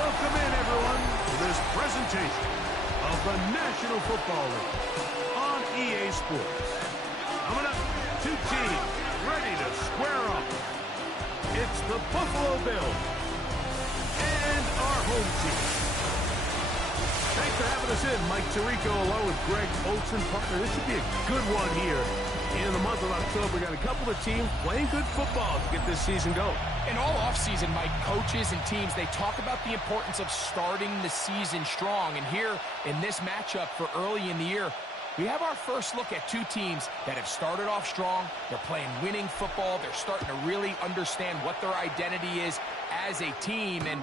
Welcome in, everyone, to this presentation of the National Football League on EA Sports. Coming up, two teams ready to square off. It's the Buffalo Bills and our home team. Thanks for having us in, Mike Tirico, along with Greg Olson. Partner, this should be a good one here in the month of October. Got a couple of teams playing good football to get this season going. And all offseason, Mike, coaches and teams, they talk about the importance of starting the season strong. And here in this matchup for early in the year, we have our first look at two teams that have started off strong. They're playing winning football. They're starting to really understand what their identity is as a team. And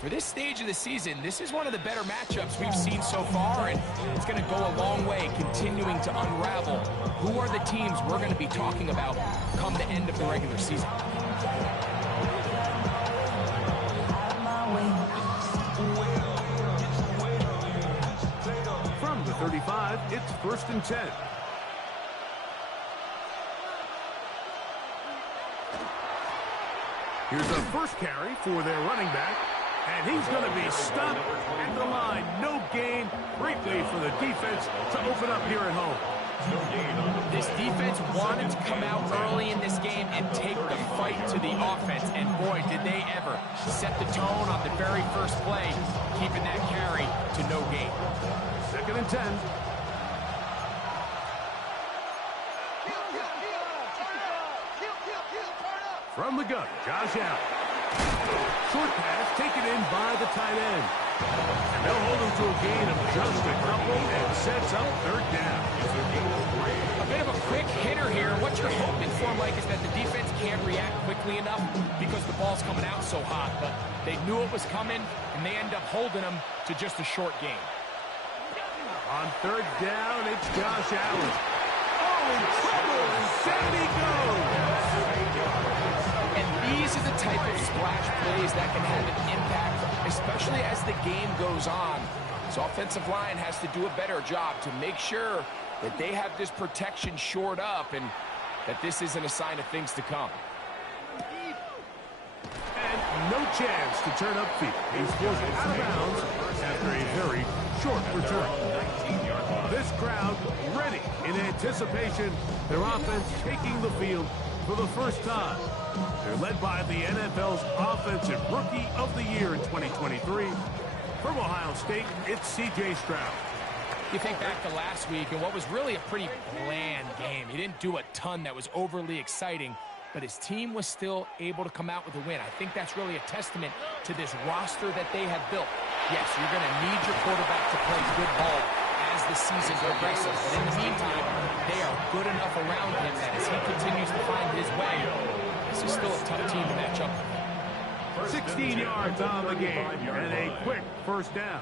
for this stage of the season, this is one of the better matchups we've seen so far, and it's going to go a long way continuing to unravel who are the teams we're going to be talking about come the end of the regular season. From the 35, it's 1st and 10. Here's a first carry for their running back. And he's going to be stopped at the line. No gain. Great way for the defense to open up here at home. This defense wanted to come out early in this game and take the fight to the offense. And boy, did they ever set the tone on the very first play, keeping that carry to no gain. 2nd and 10. From the gun, Josh Allen. Short pass taken in by the tight end. And they'll hold him to a gain of just a couple and sets up 3rd down. A bit of a quick hitter here. What you're hoping for, Mike, is that the defense can't react quickly enough because the ball's coming out so hot. But they knew it was coming, and they end up holding them to just a short gain. On 3rd down, it's Josh Allen. Oh, in trouble, and down he goes. And these are the type of splash plays that can have an impact, especially as the game goes on. So offensive line has to do a better job to make sure that they have this protection shored up and that this isn't a sign of things to come. And no chance to turn upfield. He's forced out of bounds after a very short return. This crowd ready in anticipation. Their offense taking the field for the first time. They're led by the NFL's Offensive Rookie of the Year in 2023. From Ohio State, it's C.J. Stroud. You think back to last week and what was really a pretty bland game. He didn't do a ton that was overly exciting, but his team was still able to come out with a win. I think that's really a testament to this roster that they have built. Yes, you're going to need your quarterback to play good ball as the season progresses, but in the meantime, they are good enough around him that as he continues to find his way, this is still a tough team to match up with. 16 yards on the game and a quick 1st down.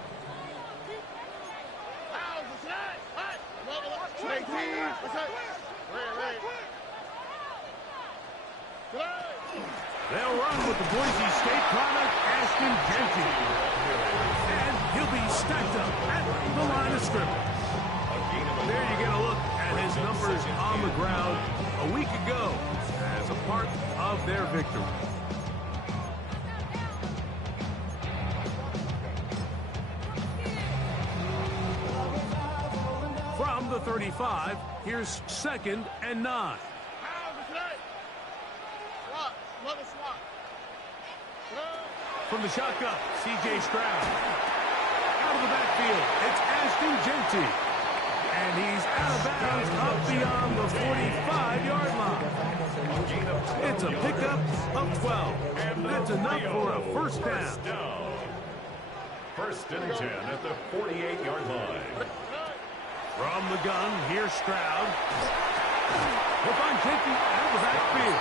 They'll run with the Boise State product, Ashton Jenkins. And he'll be stacked up at the line of scrimmage. There you get a look at his numbers on the ground a week ago as a part of their victory. From the 35, here's 2nd and 9. From the shotgun, C.J. Stroud. Out of the backfield, it's Ashton Jenkins. And he's out of bounds up beyond the 45-yard line. It's a pickup of 12. That's enough for a 1st down. 1st and 10 at the 48-yard line. From the gun, here's Stroud. He'll find Jenkins out of the backfield.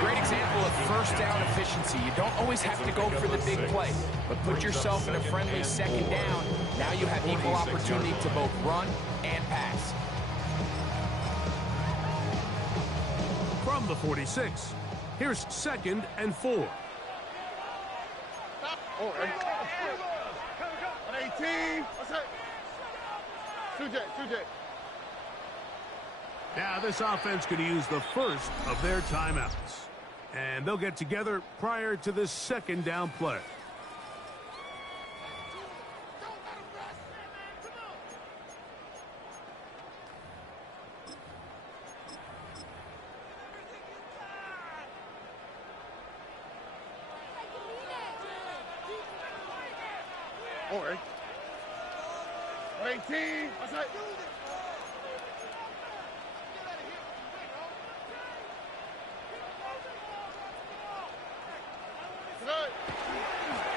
Great example of 1st down efficiency. You don't always have to go for the big play, but put yourself in a friendly 2nd down. Now you have equal opportunity to both run and pass. From the 46, here's 2nd and 4. Oh, 18. What's that? 2J. Now this offense could use the first of their timeouts. And they'll get together prior to this 2nd down play. All right. 18. Outside.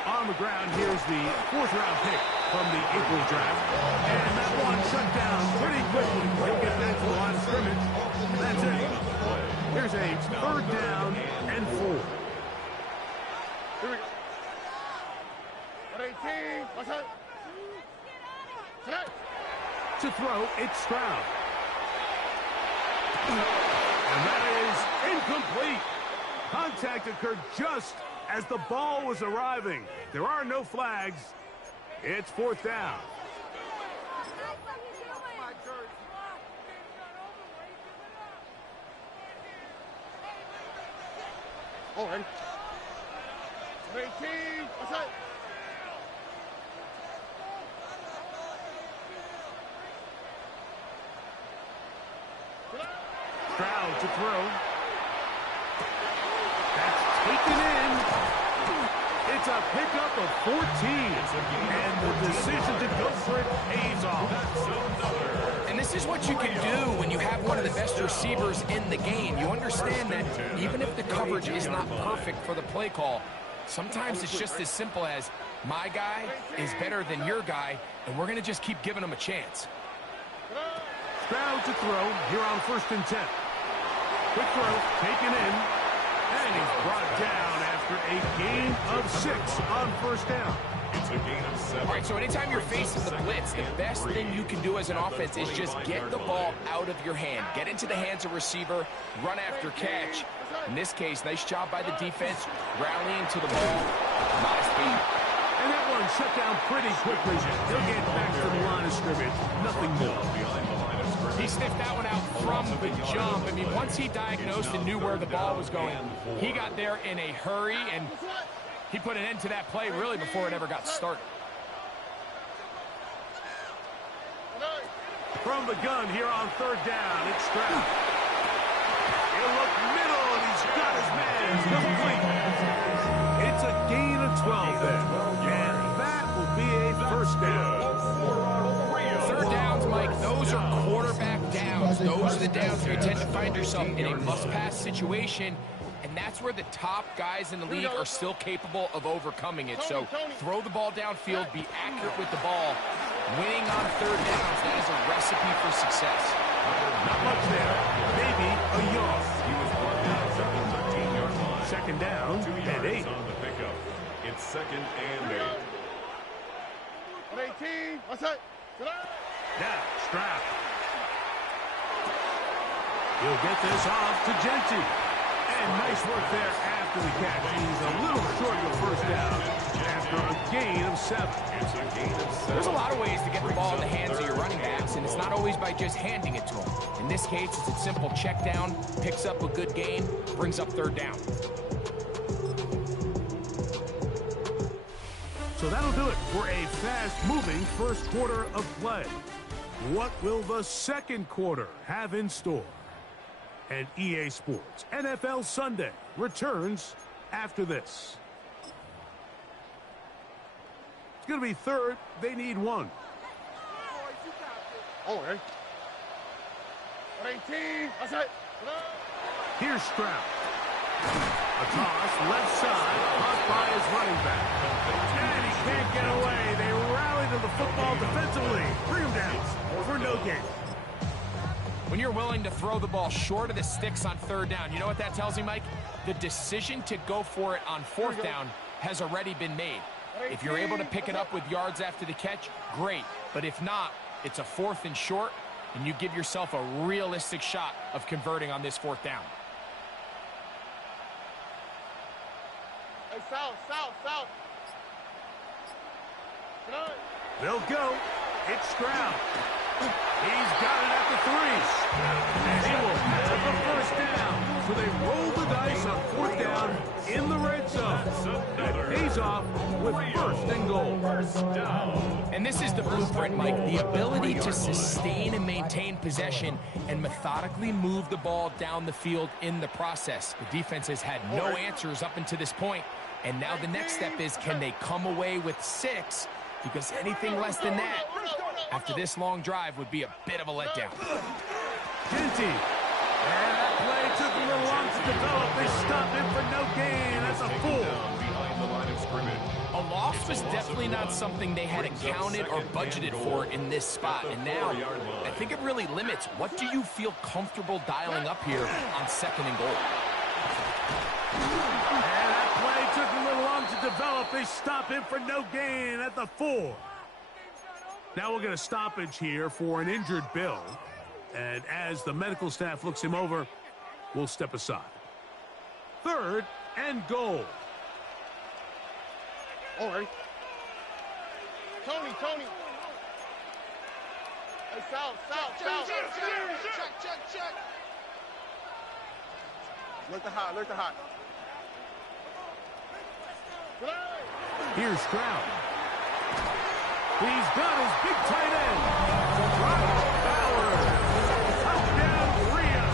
On the ground, here's the 4th-round pick from the April draft. And that one shut down pretty quickly. He'll get back to the line of scrimmage. That's it. Here's a 3rd down and 4. Here we go. 18. Outside. To throw, it's Stroud. And that is incomplete. Contact occurred just as the ball was arriving. There are no flags. It's 4th down. All right. 18. Outside. Stroud to throw. That's taken in. It's a pickup of 14. And the decision to go for it pays off. And this is what you can do when you have one of the best receivers in the game. You understand that even if the coverage is not perfect for the play call, sometimes it's just as simple as my guy is better than your guy, and we're going to just keep giving him a chance. Stroud to throw here on 1st and 10. Quick throw, taken in, and he's brought down after a gain of 6 on 1st down. It's a gain of 7. All right, so anytime you're facing the blitz, the best thing you can do as an offense is just get the ball out of your hand. Get into the hands of receiver, run after catch. In this case, nice job by the defense, rallying to the ball. Nice beat. And that one shut down pretty quickly. He'll get back to the line of scrimmage. Nothing more. He sniffed that one out from the jump. I mean, once he diagnosed and knew where the ball was going, he got there in a hurry, and he put an end to that play really before it ever got started. From the gun here on 3rd down, it's Stroud. He'll look middle, and he's got his man. It's complete. It's a gain of 12 then, and that will be a 1st down. 3rd downs, Mike, those are quarterback downs. Those are the downs where you tend to find yourself in a must-pass situation, and that's where the top guys in the league are still capable of overcoming it. So throw the ball downfield, be accurate with the ball. Winning on 3rd downs, that is a recipe for success. Not much there. Maybe a yard. He was brought down at the 13-yard line. 2nd down 2 and 8. yards on the pickup. It's 2nd and 8. 18. Outside. Now, Stroud. He'll get this off to Genty. And nice work there after the catch. He's a little short of the 1st down after a gain of 7. It's a gain of 7. There's a lot of ways to get the ball in the hands of your running backs, and it's not always by just handing it to them. In this case, it's a simple check down, picks up a good gain, brings up 3rd down. So that'll do it for a fast-moving first quarter of play. What will the 2nd quarter have in store? And EA Sports NFL Sunday returns after this. It's going to be 3rd. They need 1. All right. 18. Outside. Here's Stroud. A toss, left side, caught by his running back. And he can't get away. They rally to the football defensively. Bring him down for no gain. When you're willing to throw the ball short of the sticks on 3rd down, you know what that tells me, Mike? The decision to go for it on 4th down has already been made. If you're able to pick it up with yards after the catch, great. But if not, it's a 4th and short, and you give yourself a realistic shot of converting on this 4th down. Hey, south. They'll go. It's Stroud. He's got it at the 3. And he will have the 1st down. So they roll the dice on 4th down in the red zone. And it pays off with 1st and goal. And this is the blueprint, Mike. The ability to sustain and maintain possession and methodically move the ball down the field in the process. The defense has had no answers up until this point. And now the next step is, can they come away with 6 because anything less than that after this long drive would be a bit of a letdown. Genty. And that play took a little long to develop. They stopped him for no gain. That's a 4. Behind the line of scrimmage. A loss was definitely not something they had accounted or budgeted for in this spot. And now, I think it really limits. What do you feel comfortable dialing up here on 2nd and goal? And that play took a little long to develop. They stop him for no gain at the 4. Now we'll get a stoppage here for an injured Bill. And as the medical staff looks him over, we'll step aside. 3rd and goal. All right. Tony. Hey, South. Check. Look to hot. Here's Stroud. He's got his big tight end. Bauer. Touchdown, Rio.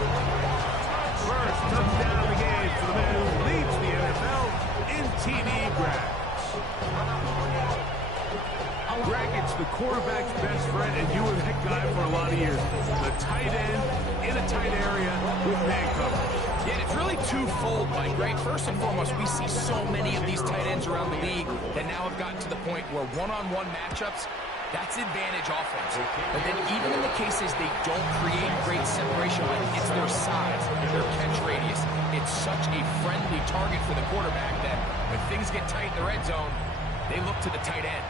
First touchdown of the game for the man who leads the NFL in TD grabs. Greg, it's the quarterback's best friend, and you were the head guy for a lot of years. The tight end in a tight area with man coverage. Yeah, it's really twofold, Mike, right? First and foremost, we see so many of these tight ends around the league that now have gotten to the point where one-on-one matchups, that's advantage offense. But then even in the cases they don't create great separation, like it's their size, their catch radius, it's such a friendly target for the quarterback that when things get tight in the red zone, they look to the tight end.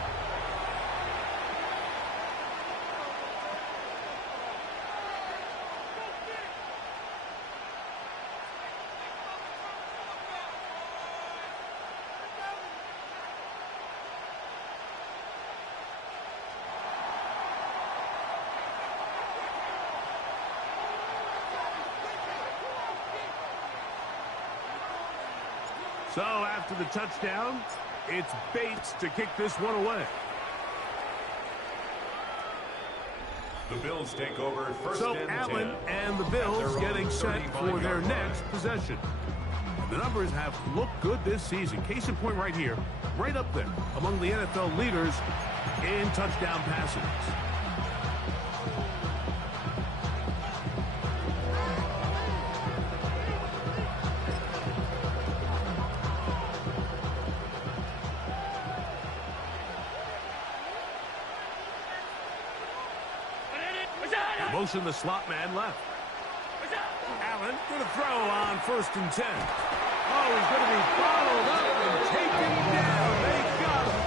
So after the touchdown, it's Bates to kick this one away. The Bills take over 1st So and 10. Allen and the Bills getting set for their next possession. The numbers have looked good this season. Case in point right here, right up there among the NFL leaders in touchdown passes. Motion the slot man left. Allen going to throw on 1st and 10. Oh, he's going to be bottled up and taken down. They got him.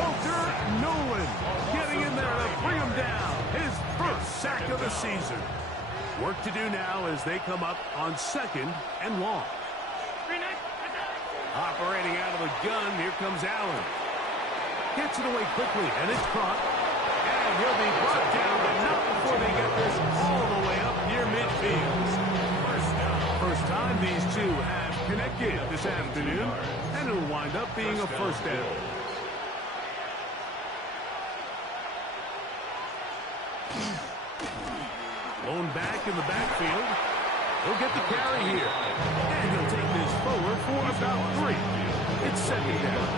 Walter Nolan getting in there to bring him down. His first sack of the season. Work to do now as they come up on 2nd and long. Operating out of the gun, here comes Allen. Gets it away quickly, and it's caught. And he'll be brought down, but not before they get this all the way up near midfield. First time these two have connected this afternoon, and it'll wind up being a first down. Blown back in the backfield. He'll get the carry here. And he'll take this forward for about 3. It's 2nd down.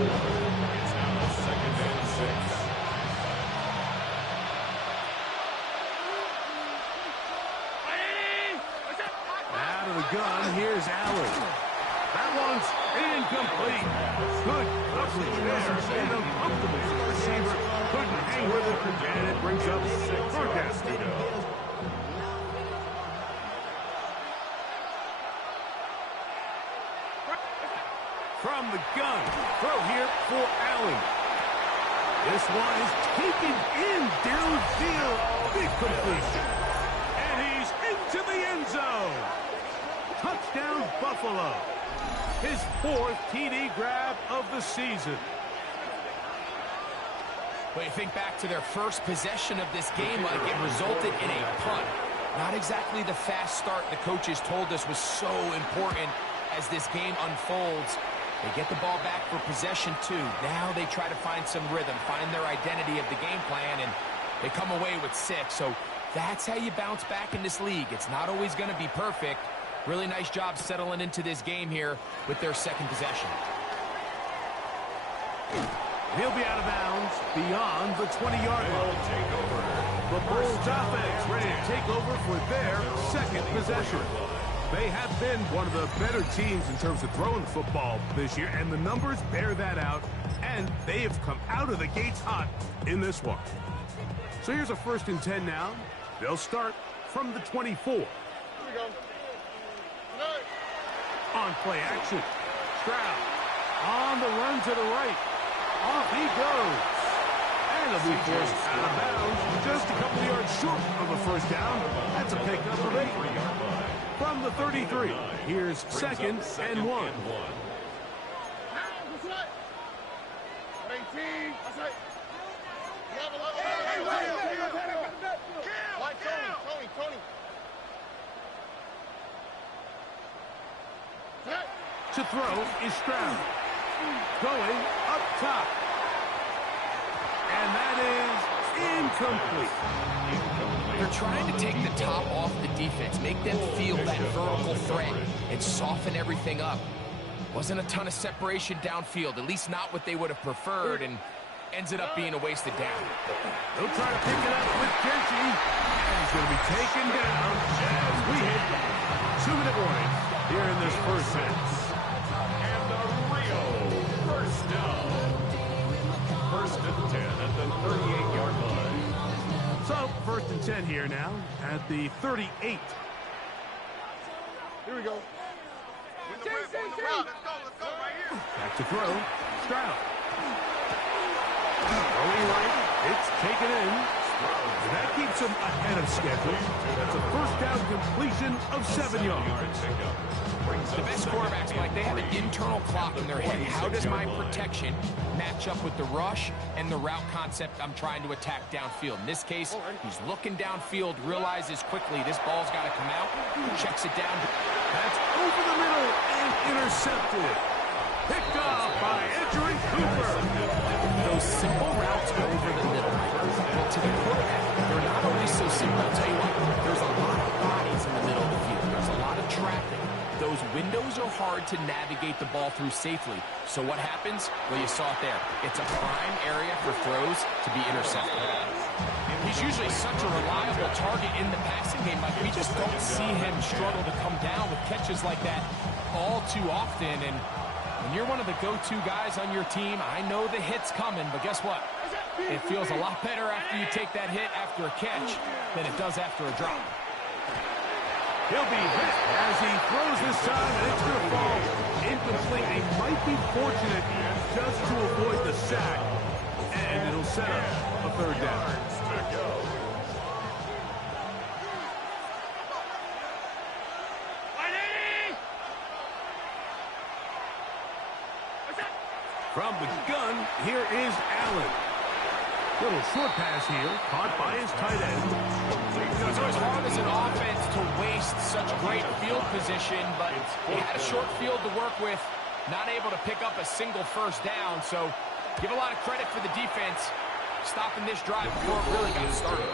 It's now 2nd and 6. Out of the gun, here's Allen. That one's incomplete. Good coverage there. And a comfortable receiver couldn't hang with it, and it brings up 3rd down to go. From the gun, throw here for Allen. This one is taken in downfield. Big completion. And he's into the end zone. Touchdown, Buffalo. His 4th TD grab of the season. When you think back to their first possession of this game, like it resulted in a punt. Not exactly the fast start the coaches told us was so important as this game unfolds. They get the ball back for possession 2. Now they try to find some rhythm, find their identity of the game plan, and they come away with 6. So that's how you bounce back in this league. It's not always going to be perfect. Really nice job settling into this game here with their 2nd possession. He'll be out of bounds beyond the 20-yard line. The Bulls offense ready to take over for their second possession. They have been one of the better teams in terms of throwing football this year, and the numbers bear that out, and they have come out of the gates hot in this one. So here's a 1st and 10 now. They'll start from the 24. Here we go. On play action. Stroud on the run to the right. Off he goes. And he'll be forced out of bounds. Just a couple yards short of a 1st down. That's a pickup of 8. From the 33, here's 2nd and 1. To throw is Stroud. Going up top. And that is incomplete. They're trying to take the top off the defense, make them feel that vertical threat, and soften everything up. Wasn't a ton of separation downfield, at least not what they would have preferred, and ends up being a wasted down. They'll try to pick it up with Genty, and he's going to be taken down as we hit 2-minute warning here in this first half. And the Rio first down. 1st and 10 at the 38-yard line. So, 1st and 10 here now at the 38. Here we go. Let's go right here. Back to throw. Stroud. Going right. It's taken in. And that keeps him ahead of schedule. That's a 1st down completion of 7 yards. The best quarterbacks, Mike, they have an internal clock in their head. How does my protection match up with the rush and the route concept I'm trying to attack downfield? In this case, he's looking downfield, realizes quickly this ball's got to come out, checks it down. That's over the middle and intercepted. Picked off by Edgerrin Cooper. Those simple routes over the middle. Well, to the quarterback, they're not always so simple. I'll tell you what, there's a lot of bodies in the middle of the field. There's a lot of traffic. Those windows are hard to navigate the ball through safely. So what happens? Well, you saw it there. It's a prime area for throws to be intercepted. He's usually such a reliable target in the passing game. Like, we just don't see him struggle to come down with catches like that all too often. And when you're one of the go-to guys on your team, I know the hit's coming, but guess what? It feels a lot better after you take that hit after a catch than it does after a drop. He'll be hit as he throws this time, and it's going to fall incomplete. They might be fortunate just to avoid the sack, and it'll set up a 3rd down. From the gun, here is Allen. Little short pass here, caught by his tight end. It's always hard as an offense to waste such great field position, but they had a short field to work with, not able to pick up a single 1st down, so give a lot of credit for the defense stopping this drive before it really got started.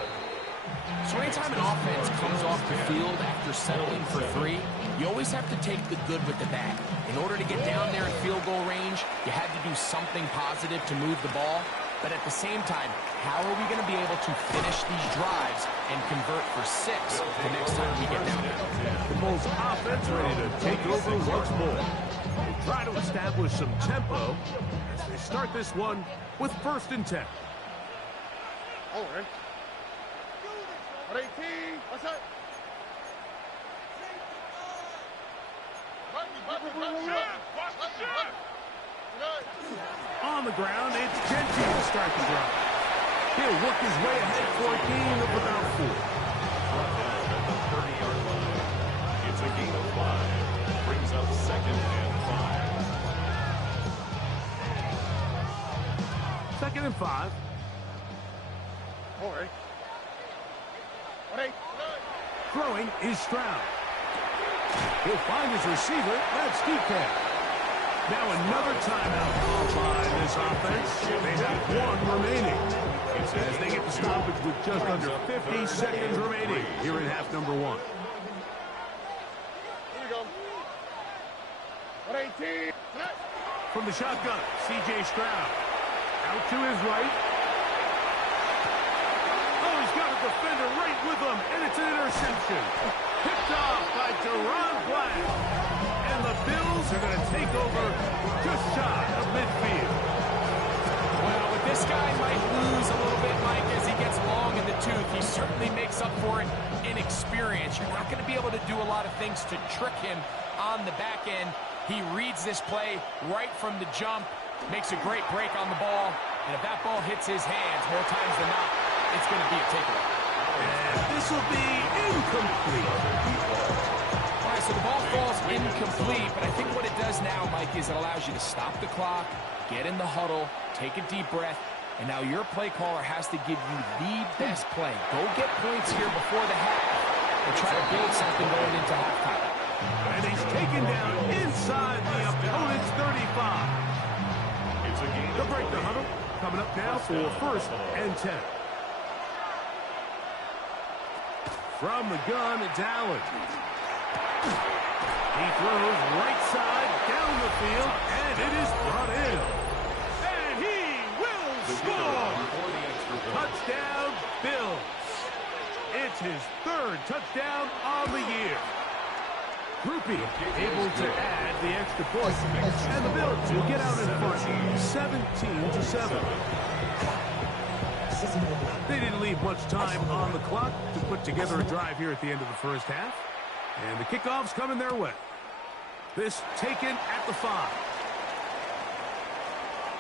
So anytime an offense comes off the field after settling for 3, you always have to take the good with the bad. In order to get down there in field goal range, you had to do something positive to move the ball. But at the same time, how are we going to be able to finish these drives and convert for 6 the next time we get down there? The Bulls offense ready to take over once more. They try to establish some tempo as they start this one with 1st and 10. All right. 18. What's that? On the ground, it's Genty to start the drive. He'll work his way ahead for a gain of about 4. At the 30-yard line. It's a gain of 5. Brings up 2nd and 5. 2nd and 5. All right. Throwing is Stroud. He'll find his receiver. That's DK. Now another timeout called by this offense. They have 1 remaining as they get the stoppage with just under 50 seconds remaining here in half number 1. Here we go. 118. From the shotgun, C.J. Stroud. Out to his right. Oh, he's got a defender right with him, and it's an interception. Picked off by Deron Black. And the Bills are going to take over just shy of midfield. Well, but this guy might lose a little bit, Mike, as he gets long in the tooth. He certainly makes up for it in experience. You're not going to be able to do a lot of things to trick him on the back end. He reads this play right from the jump, makes a great break on the ball, and if that ball hits his hands more times than not, it's going to be a takeaway. And this will be incomplete. All right, so the ball falls incomplete, but I think what it does now, Mike, is it allows you to stop the clock, get in the huddle, take a deep breath, and now your play caller has to give you the best play. Go get points here before the half and try to build something going into halftime. And he's taken down inside the opponent's 35. They'll break the huddle. Coming up now for 1st and 10. From the gun, it's Allen. He throws right side down the field, and it is brought in. And he will score! Touchdown, Bills. It's his 3rd touchdown on the year. Groupie able to add the extra point. And the Bills will get out in front 17-7. They didn't leave much time on the clock to put together a drive here at the end of the first half. And the kickoff's coming their way. This taken at the 5.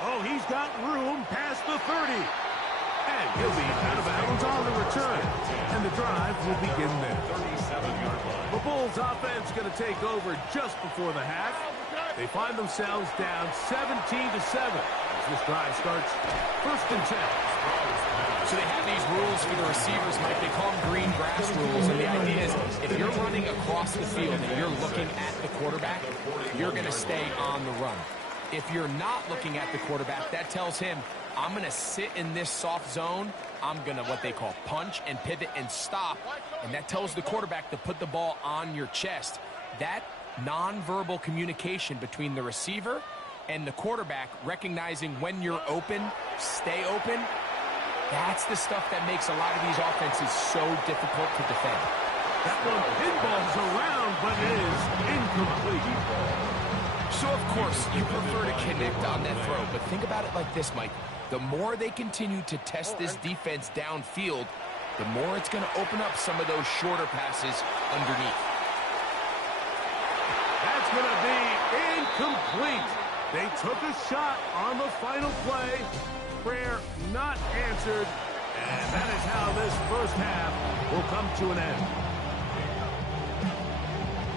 Oh, he's got room past the 30. And he'll be out of bounds on the return. And the drive will begin there. The Bulls offense going to take over just before the half. They find themselves down 17-7 as this drive starts 1st and 10. So they have these rules for the receivers, Mike. They call them green grass rules. And the idea is if you're running across the field and you're looking at the quarterback, you're going to stay on the run. If you're not looking at the quarterback, that tells him, I'm going to sit in this soft zone. I'm going to what they call punch and pivot and stop. And that tells the quarterback to put the ball on your chest. That nonverbal communication between the receiver and the quarterback, recognizing when you're open, stay open, that's the stuff that makes a lot of these offenses so difficult to defend. That one pinballs around, but it is incomplete. So, of course, you prefer to connect on that throw, but think about it like this, Mike. The more they continue to test this defense downfield, the more it's going to open up some of those shorter passes underneath. That's going to be incomplete. They took a shot on the final play. Prayer not answered. And that is how this first half will come to an end.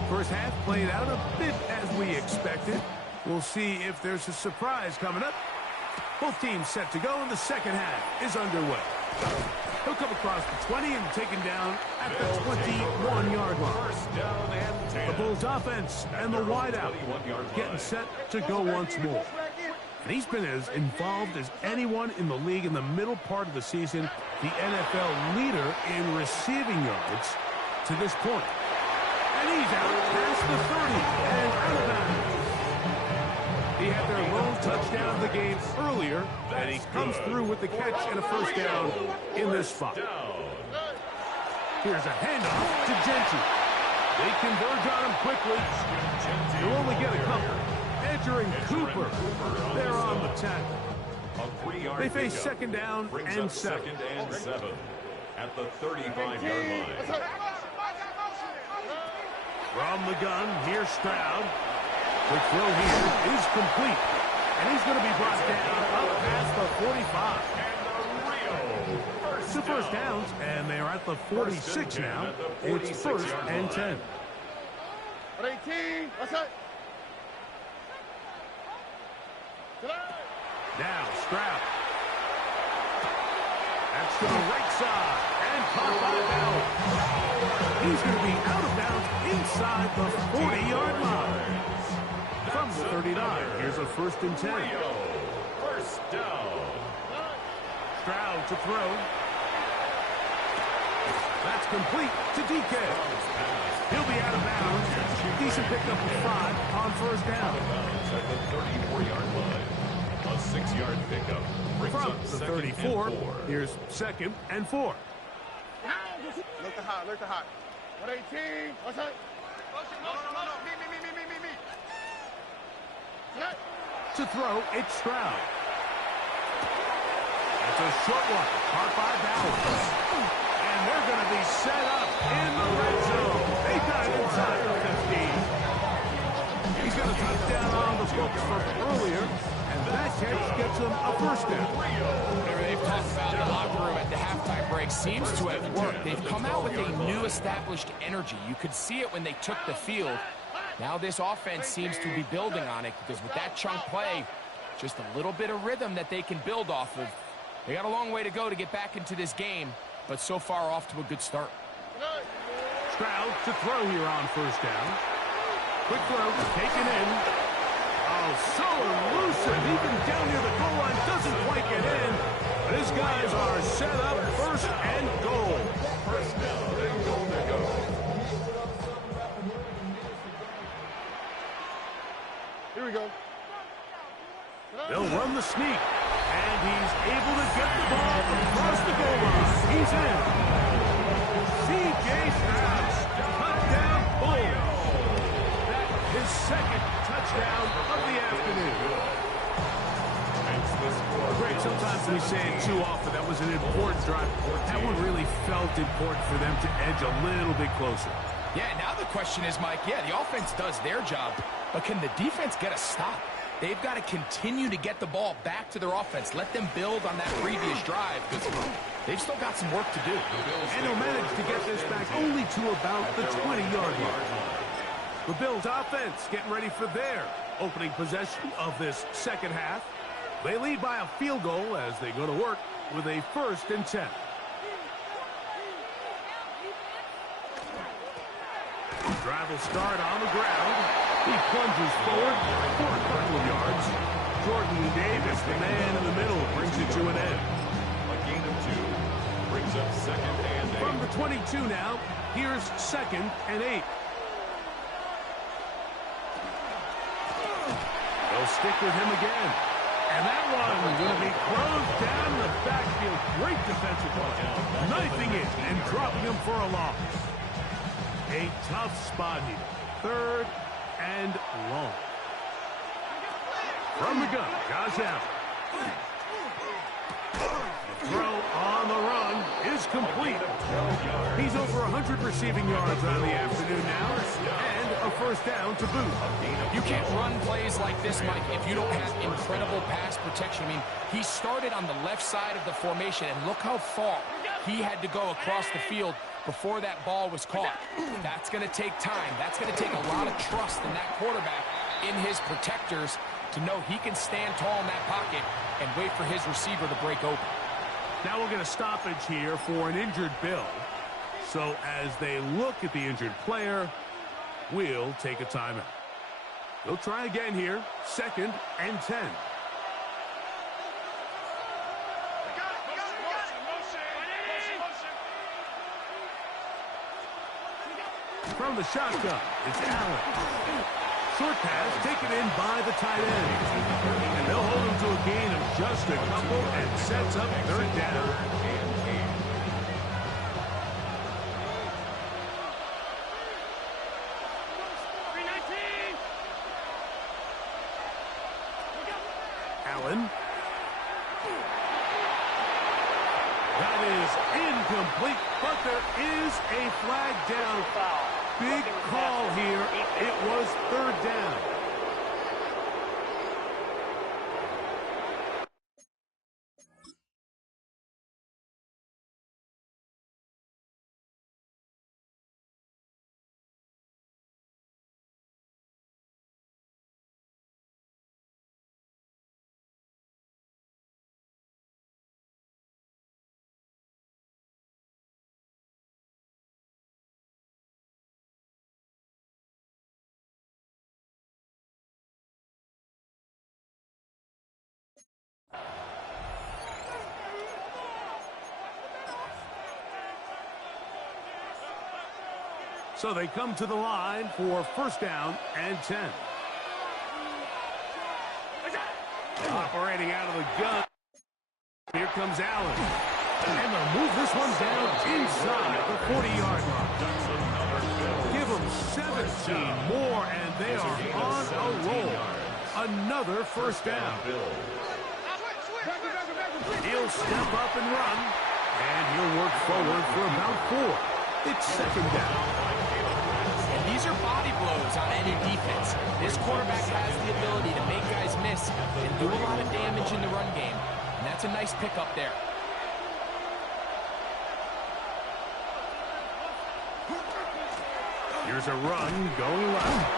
First half played out a bit as we expected. We'll see if there's a surprise coming up. Both teams set to go, and the second half is underway. He'll come across the 20 and taken down at the 21-yard line. The Bulls offense and the wideout getting set to go once more. And he's been as involved as anyone in the league in the middle part of the season, the NFL leader in receiving yards to this point. And he's out past the 30 and out of bounds. He had their lone touchdown of the game earlier, and he comes through with the catch and a first down in this spot. Here's a handoff to Gentry. They converge on him quickly. They'll only get a couple. Edger and Cooper, they're on the tackle. They face second down and 7. At the 35-yard line. From the gun, here's Stroud. Quick throw here is complete. And he's going to be brought down up past the 45. Two first downs, and they're at the 46 now. It's 1st and 10. 18. What's up? Now Stroud. That's to the right side. And caught by Bell. He's going to be out of bounds inside the 40-yard line. From the 39, here's a 1st and 10. First down. Stroud to throw. That's complete to DK. He'll be out of bounds. Decent pickup of 5 on 1st down. At the 34-yard line. A 6-yard pickup. Brings From up the second 34, and 4. here's 2nd and 4. Look to hot, look to hot. 118. What's that? No. Me. To throw, it's Stroud. It's a short one, caught by Bowers. And they're going to be set up in the red zone. They got it inside the 15. He's got a touchdown on the books from earlier, and that catch gets him a first down. They've talked about the locker room at the halftime break. Seems to have worked. They've come out with a new established energy. You could see it when they took the field. Now this offense seems to be building on it because with that chunk play, just a little bit of rhythm that they can build off of. They got a long way to go to get back into this game, but so far off to a good start. Stroud to throw here on first down. Quick throw, taken in. Oh, so elusive, even down near the goal line, doesn't quite get in. But his guys are set up, first and goal. First down and goal to go. Here we go. They'll run the sneak, and he's able to get the ball across the goal line. He's in. C.J. Stroud, touchdown, boom. That's his second touchdown of the afternoon. Greg, sometimes we say it too often. That was an important drive. That one really felt important for them to edge a little bit closer. Yeah, now the question is, Mike, the offense does their job, but can the defense get a stop? They've got to continue to get the ball back to their offense. Let them build on that previous drive because they've still got some work to do. And he'll manage to get this back only to about the 20-yard line. The Bills offense getting ready for their opening possession of this second half. They lead by a field goal as they go to work with a 1st and 10. Drive will start on the ground. He plunges forward for a couple of yards. Jordan Davis, the man in the middle, brings it to an end. A gain of 2 brings up 2nd and 8. From the 22 now, here's 2nd and 8. They'll stick with him again. And that one going to be closed down the backfield. Great defensive play. Knifing it and dropping him for a loss. A tough spot here. 3rd and long. From the gun, Josh Allen. Throw on the run is complete. He's over 100 receiving yards on the afternoon now, and a first down to boot. You can't run plays like this, Mike, if you don't have incredible pass protection. I mean, he started on the left side of the formation, and look how far he had to go across the field before that ball was caught. That's going to take time. That's going to take a lot of trust in that quarterback, in his protectors, to know he can stand tall in that pocket and wait for his receiver to break open. Now we'll get a stoppage here for an injured Bill. So as they look at the injured player, we'll take a timeout. They'll try again here, 2nd and 10. From the shotgun, it's Allen. Short pass taken in by the tight end. And they'll hold him to a gain of just a couple and sets up 3rd down. Allen. That is incomplete, but there is a flag down. Big call here. It was 3rd down. So they come to the line for 1st down and 10. Operating out of the gun. Here comes Allen. And they'll move this one down inside the 40-yard line. Give them 17 more, and they are on a roll. Another first down. He'll step up and run, and he'll work forward for about 4. It's second down. And these are body blows on any defense. This quarterback has the ability to make guys miss and do a lot of damage in the run game. And that's a nice pickup there. Here's a run going left.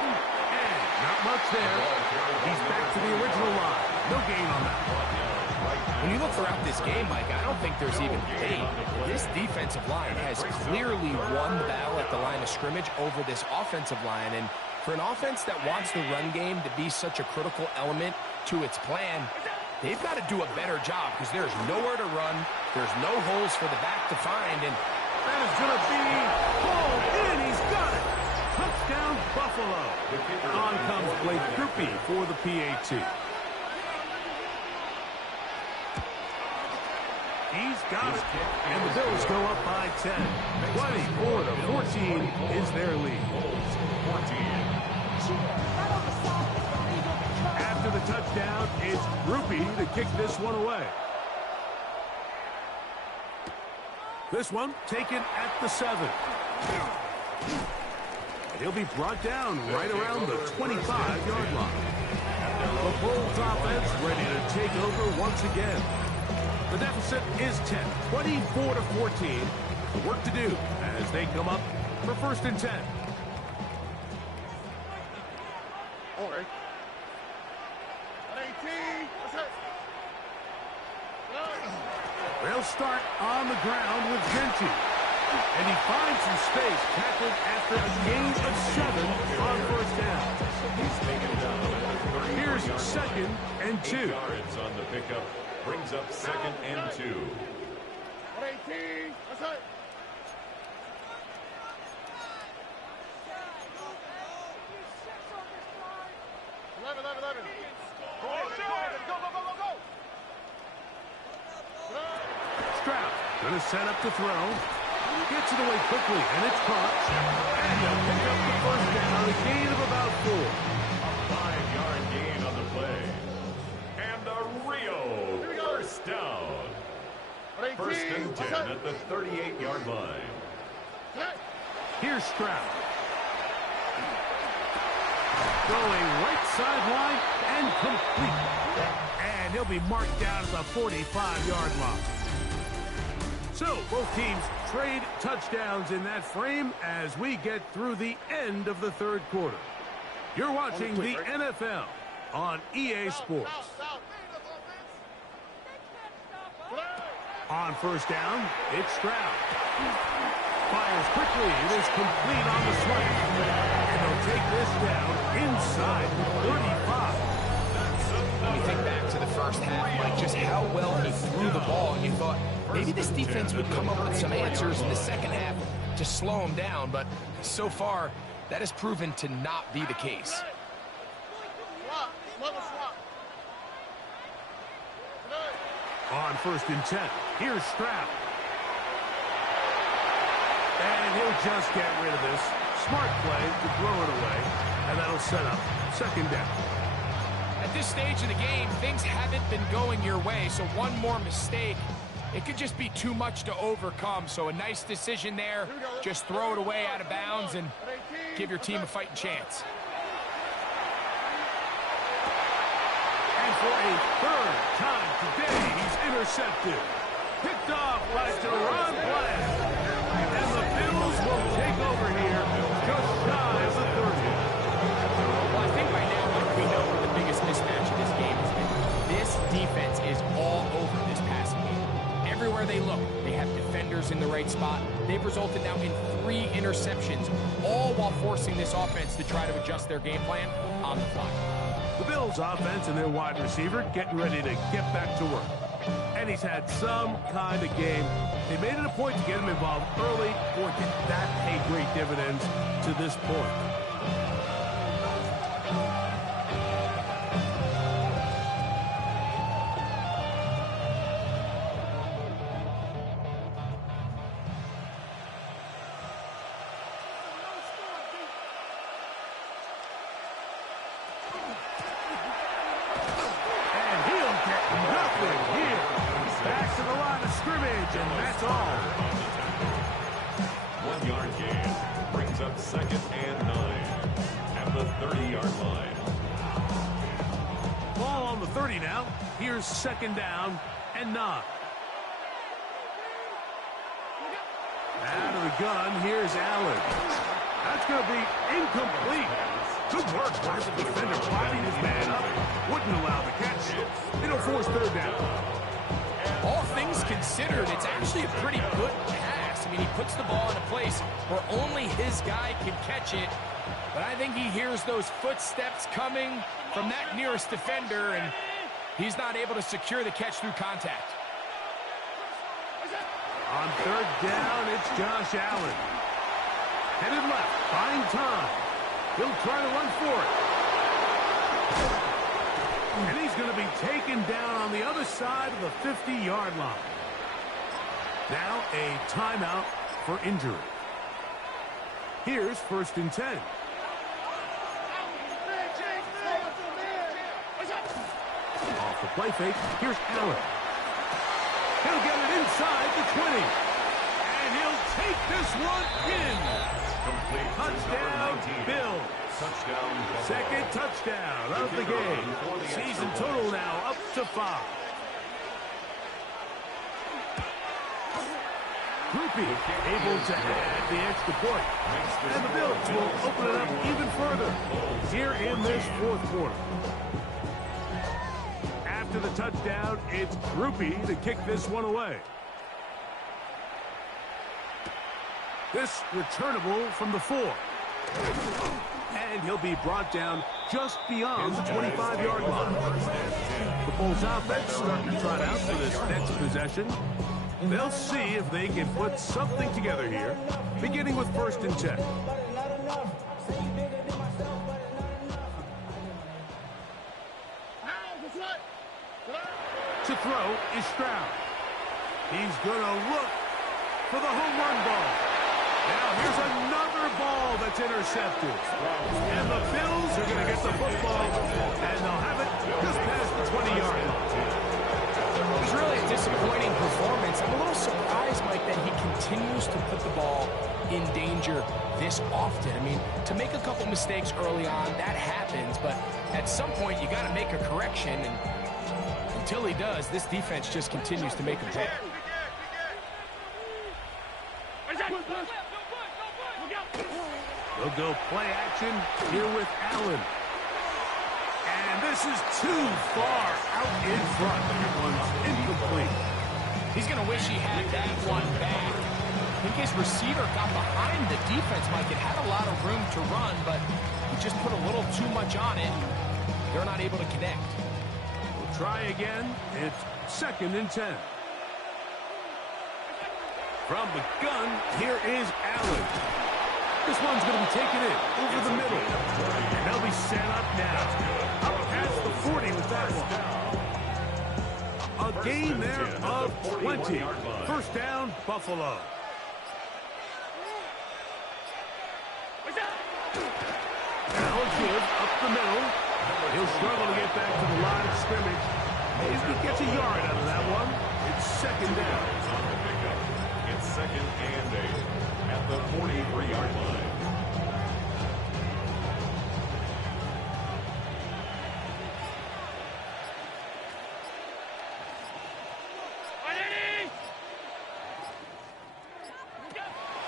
And not much there. He's back to the original line. No gain on that. When you look throughout this game, Mike, I don't think there's even debate. This defensive line has clearly won the battle at the line of scrimmage over this offensive line. And for an offense that wants the run game to be such a critical element to its plan, they've got to do a better job because there's nowhere to run. There's no holes for the back to find. And that is going to be pulled in. He's got it. Touchdown, Buffalo. On comes Blake Grupe for the PAT. He's got it. And the Bills go up by 10. 24-14 is their lead. After the touchdown, it's Grupe to kick this one away. This one taken at the 7. He'll be brought down right around the 25-yard line. The Bulls offense ready to take over once again. The deficit is 10, 24-14. The work to do as they come up for 1st and 10. All right. 18. What's that? They'll start on the ground with Genty. And he finds some space, tackled after a gain of 7 on 1st down. Here's 2nd and 2. 8 yards on the pickup. Brings up 2nd and 2. 18. What's that? Stroud going to set up to throw. Gets it away quickly, and it's caught. And they'll pick up the 1st down, a gain of about 4. A 5-yard gain on the play. And a real first down. 1st and 10 at the 38-yard line. Here's Stroud. Going right sideline and complete. And he'll be marked down at the 45-yard line. So, both teams trade touchdowns in that frame as we get through the end of the 3rd quarter. You're watching the NFL on EA Sports. On 1st down, it's Stroud. Fires quickly. It is complete on the slant. And they'll take this down inside the 35. when you think back to the first half, Mike, just how well he threw the ball, and you thought maybe this defense would come up with some answers in the second half to slow him down, but so far, that has proven to not be the case. On 1st and 10, here's Stroud. And he'll just get rid of this. Smart play to throw it away, and that'll set up 2nd down. At this stage of the game, things haven't been going your way, so one more mistake, it could just be too much to overcome. So a nice decision there. Just throw it away out of bounds and give your team a fighting chance. And for a 3rd time today, he's intercepted. Picked off by Deron Bland. And the Bills will take over here just shy of the 30. Well, I think by now, Mike, we know what the biggest mismatch of this game has been. This defense is all over this passing game. Everywhere they look, they have defenders in the right spot. They've resulted now in 3 interceptions, all while forcing this offense to try to adjust their game plan on the fly. The Bills offense and their wide receiver getting ready to get back to work. And he's had some kind of game. They made it a point to get him involved early. Boy, did that pay great dividends to this point. second and 9 at the 30-yard line. Ball on the 30 now. Here's second down and 9. Out of the gun, here's Allen. That's going to be incomplete. Good work by the defender, blocking his man up. Wouldn't allow the catch. It'll force third down. All things considered, it's actually a pretty good pass. I mean, he puts the ball in a place where only his guy can catch it. But I think he hears those footsteps coming from that nearest defender, and he's not able to secure the catch through contact. On third down, it's Josh Allen. Headed left, buying time. He'll try to run for it. And he's going to be taken down on the other side of the 50-yard line. Now a timeout for injury. Here's first and 10. Off the play fake, here's Allen. He'll get it inside the 20. And he'll take this one in. Touchdown, Bill. Second touchdown of the game. Season total now up to 5. Groupie able to add the extra point. And the Bills will open it up even further here in this fourth quarter. After the touchdown, it's Groupie to kick this one away. This returnable from the 4. And he'll be brought down just beyond the 25-yard line. The Bulls offense starting to trot out for this next possession. They'll see if they can put something together here, beginning with first and 10. To throw is Stroud. He's going to look for the home run ball. Now here's another ball that's intercepted. And the Bills are going to get the football, and they'll have it just past the 20-yard line. It was really a disappointing performance. I'm a little surprised, Mike, that he continues to put the ball in danger this often. I mean, to make a couple mistakes early on, that happens, but at some point you got to make a correction, and until he does, this defense just continues to make him pay. They'll go play action here with Allen. And this is too far out in front. That one's incomplete. He's going to wish he had that one back. I think his receiver got behind the defense, Mike. It had a lot of room to run, but he just put a little too much on it. They're not able to connect. We'll try again. It's second and 10. From the gun, here is Allen. This one's going to be taken in over the middle. And they'll be set up now. Up past the 40 with that one. A gain there of 20. First down, Buffalo. Now a give up the middle. He'll struggle to get back to the line of scrimmage. Maybe he gets a yard out of that one. It's second down. It's second and 8 at the 43-yard line.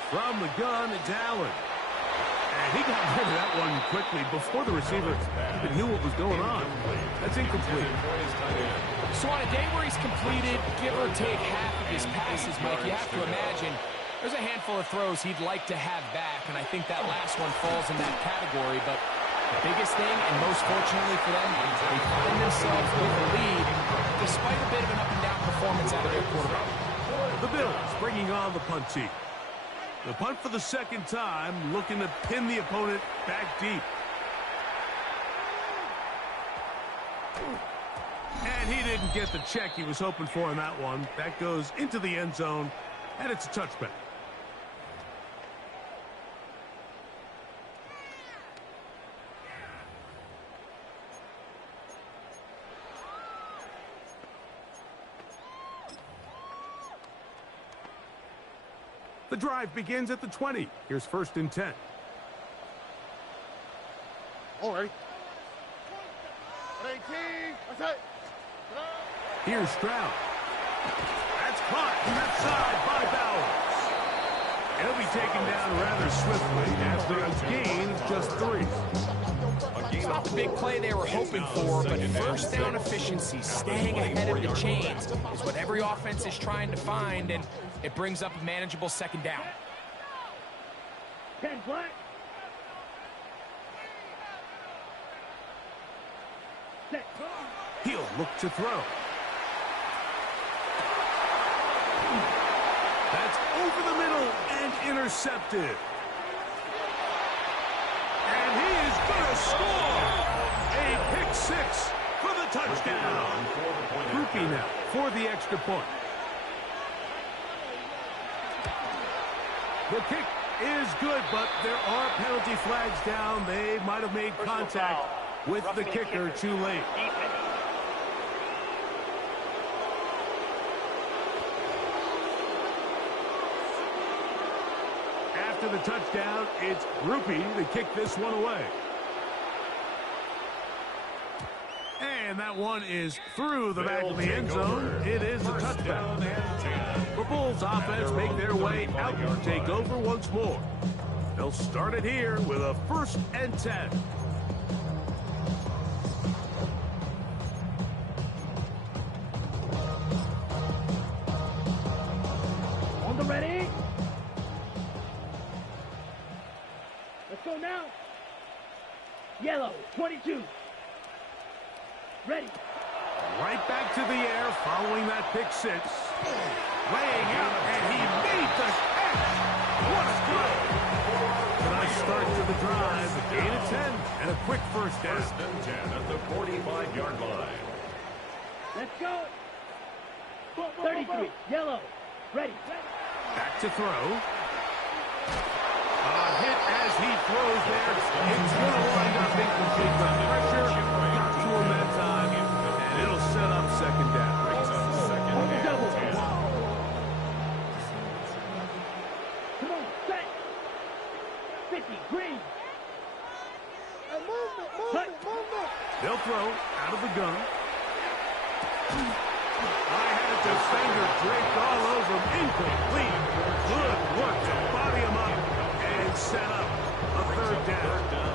From the gun, it's Allen. And he got rid of that one quickly before the receiver even knew what was going on. That's incomplete. So on a day where he's completed, give or take half of his passes, Mike, you have to imagine there's a handful of throws he'd like to have back, and I think that last one falls in that category. But the biggest thing, and most fortunately for them, they find themselves with a lead despite a bit of an up-and-down performance out of their quarterback. The Bills bringing on the punt team. The punt for the second time, looking to pin the opponent back deep. And he didn't get the check he was hoping for in that one. That goes into the end zone, and it's a touchback. The drive begins at the 20. Here's first and 10. All right. 18. That's it. Here's Stroud. That's caught left side by Bowers. He'll be taken down rather swiftly after a gain of just 3. It's not the big play they were hoping for, but first down efficiency, staying ahead of the chains, is what every offense is trying to find, and it brings up a manageable second down. 10 flat. Set. He'll look to throw. That's over the middle and intercepted. And he is going to score. A pick 6 for the touchdown. Groupie now for the extra point. The kick is good, but there are penalty flags down. They might have made contact with the kicker too late. After the touchdown, it's Groupie to kick this one away. And that one is through the back of the end zone. It is a touchback. The Bulls offense make their way out to take over once more. They'll start it here with a 1st and 10. On the ready. Let's go now. Yellow, 22. Ready. Right back to the air following that pick 6. Laying out, and he made the catch. What a play. Nice start to the drive. A gain of 10 and a quick first down. 1st and 10 at the 45-yard line. Let's go. 33. Yellow. Ready. Back to throw. A hit as he throws there. It's going to wind up incomplete. The pressure got to him that time, and it'll set up second down. On the double. Come on, set. 50, green. Movement. They'll throw out of the gun. I had a defender draped all over him. Incomplete. Good work to body him up and set up a 3rd down.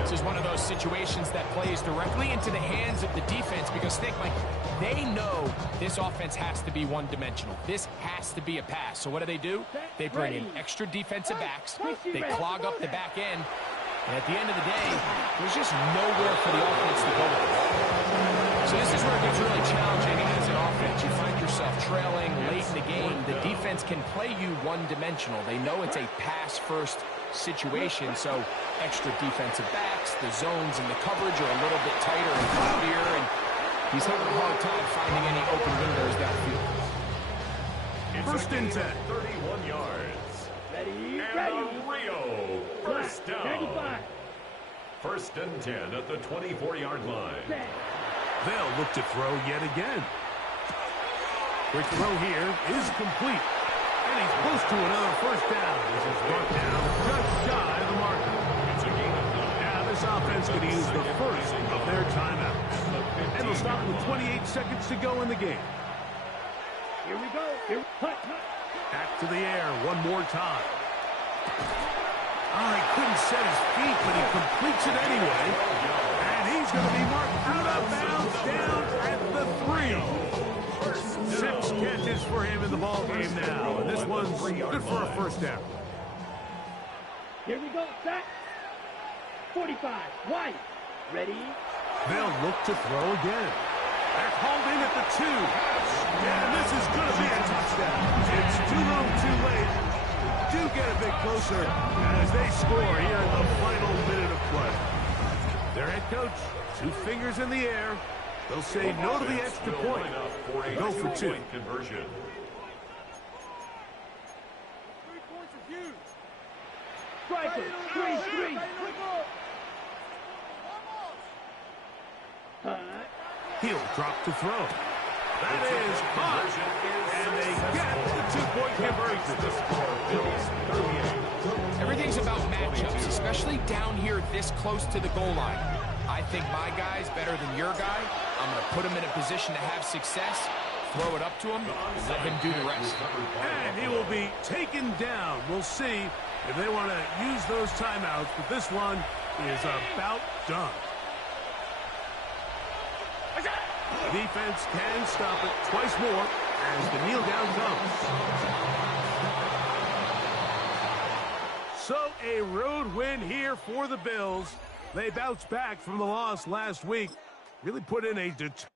This is one of those situations that plays directly into the hands of the defense because, think, like, they know this offense has to be one-dimensional. This has to be a pass. So what do? They bring in extra defensive backs. They clog up the back end. And at the end of the day, there's just nowhere for the offense to go with. So this is where it gets really challenging as an offense. You find yourself trailing late in the game. The defense can play you one-dimensional. They know it's a pass-first situation, so extra defensive backs, the zones and the coverage are a little bit tighter and cloudier, and he's having a hard time finding any open windows downfield. 1st and 10. 31 yards. Ready. And Rio, 1st down. 95. 1st and 10 at the 24-yard line. Set. They'll look to throw yet again. Quick throw here is complete. And he's close to another 1st down. This is brought down just shy of the marker. It's a gain of 9. Now this offense could use the first of their timeouts. And they'll stop with 28 seconds to go in the game. Here we go. Here. Hut. Back to the air one more time. Oh, he couldn't set his feet, but he completes it anyway. And he's going to be marked out of bounds down at the 3. 6 catches for him in the ball game now. And this one's good for a 1st down. Here we go. Set. 45. White. Ready. They'll look to throw again. They're called in at the 2. And this is going to be a touchdown. It's too little too late. Do get a bit closer as they score here in the final minute of play. Their head coach, 2 fingers in the air. They'll say no to the extra point. Go for 2. Conversion. 3 points of view. Striker. 3. He'll drop to throw. That is caught. And they get the 2-point conversion. Everything's about matchups, especially especially down here this close to the goal line. I think my guy's better than your guy. I'm going to put him in a position to have success, throw it up to him, and let him do the rest. And he will be taken down. We'll see if they want to use those timeouts, but this one is about done. The defense can stop it twice more as the kneel down comes. So a road win here for the Bills. They bounced back from the loss last week. Really put in a determined